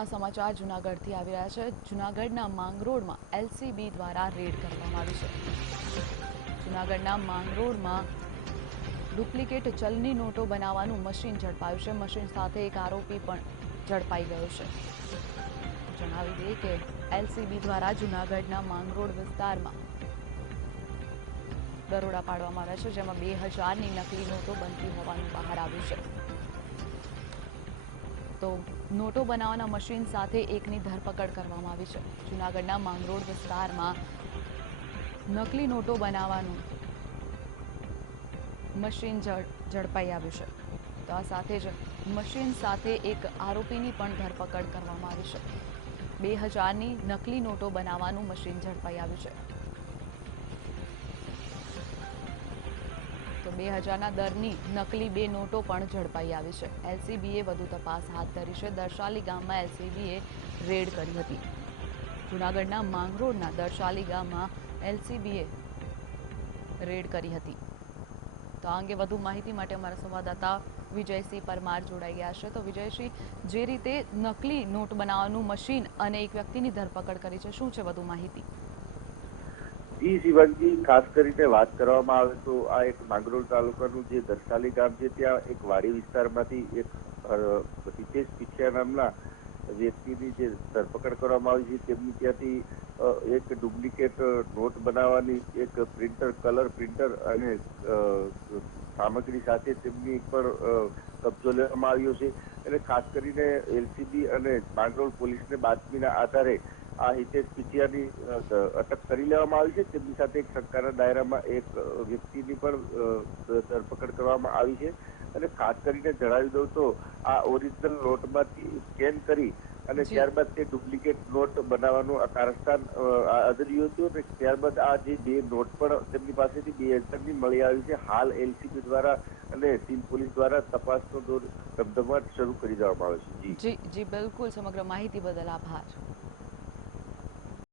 મહત્વના સમાચાર જૂનાગઢથી આવી રહ્યા છે। જૂનાગઢના માંગરોળમાં એલસીબી દ્વારા રેડ કરવામાં આવી છે। જૂનાગઢના માંગરોળમાં ડુપ્લિકેટ ચલણી નોટો બનાવવાનું મશીન ઝડપાયું છે। મશીન સાથે એક આરોપી પણ ઝડપાઈ ગયો છે। જણાવી દઈએ કે એલસીબી દ્વારા જૂનાગઢના માંગરોળ વિસ્તારમાં દરોડા પાડવામાં આવ્યા છે, જેમાં 2000ની નકલી નોટો બનતી હોવાનું બહાર આવ્યું છે। તો નોટો બનાવવાના મશીન સાથે એકની ધરપકડ કરવામાં આવી છે। જૂનાગઢના માંગરોળ વિસ્તારમાં નકલી નોટો બનાવવાનું મશીન ઝડપાઈ આવ્યું છે। તો આ સાથે જ મશીન સાથે એક આરોપીની પણ ધરપકડ કરવામાં આવી છે। 2000ની નકલી નોટો બનાવવાનું મશીન ઝડપાઈ આવ્યું છે। તો 2000ના દરની નકલી 2 નોટો પણ ઝડપાઈ આવી છે। એલસીબીએ વધુ તપાસ હાથ ધરી છે। દર્શાલી ગામમાં એલસીબીએ રેડ કરી હતી। જૂનાગઢના માંગરોળના દર્શાલી ગામમાં એલસીબીએ રેડ કરી હતી। તો આ અંગે વધુ માહિતી માટે અમારા સંવાદદાતા વિજયસિંહ પરમાર જોડાઈ ગયા છે। તો વિજયસિંહ, જે રીતે નકલી નોટ બનાવવાનું મશીન અને એક વ્યક્તિની ધરપકડ કરી છે, શું છે વધુ માહિતી? જી શિવાંગજી, ખાસ કરીને વાત કરવામાં આવે તો આ એક માંગરોળ તાલુકાનું જે દર્શાલી ગામ છે, ત્યાં એક વાડી વિસ્તારમાંથી એક હિતેશ પીછિયા નામના વ્યક્તિની જે ધરપકડ કરવામાં આવી છે, તેમની ત્યાંથી એક ડુપ્લિકેટ નોટ બનાવવાની એક પ્રિન્ટર, કલર પ્રિન્ટર અને સામગ્રી સાથે તેમની પર કબજો લેવામાં આવ્યો છે। અને ખાસ કરીને એલસીબી અને માંગરોળ પોલીસને બાતમીના આધારે આ હિતેશ પીછિયાની અટક કરી લેવામાં આવી છે। તેમની સાથે એક શંકાના દાયરામાં એક વ્યક્તિની પણ ધરપકડ કરવામાં આવી છે। અને ખાસ કરીને જણાવી દઉં તો આ ઓરિજિનલ નોટમાંથી સ્કેન કરી અને ત્યારબાદ તે ડુપ્લિકેટ નોટ બનાવવાનું આ કારસ્તાન આદર્યું હતું। અને ત્યારબાદ આ જે 2 નોટ પણ તેમની પાસેથી 2000ની મળી આવી છે। હાલ એલસીબી દ્વારા અને સિંધ પોલીસ દ્વારા તપાસનો દોર ધમધમાટ શરૂ કરી દેવામાં આવ્યો છે। જી બિલકુલ, સમગ્ર માહિતી બદલ આભાર।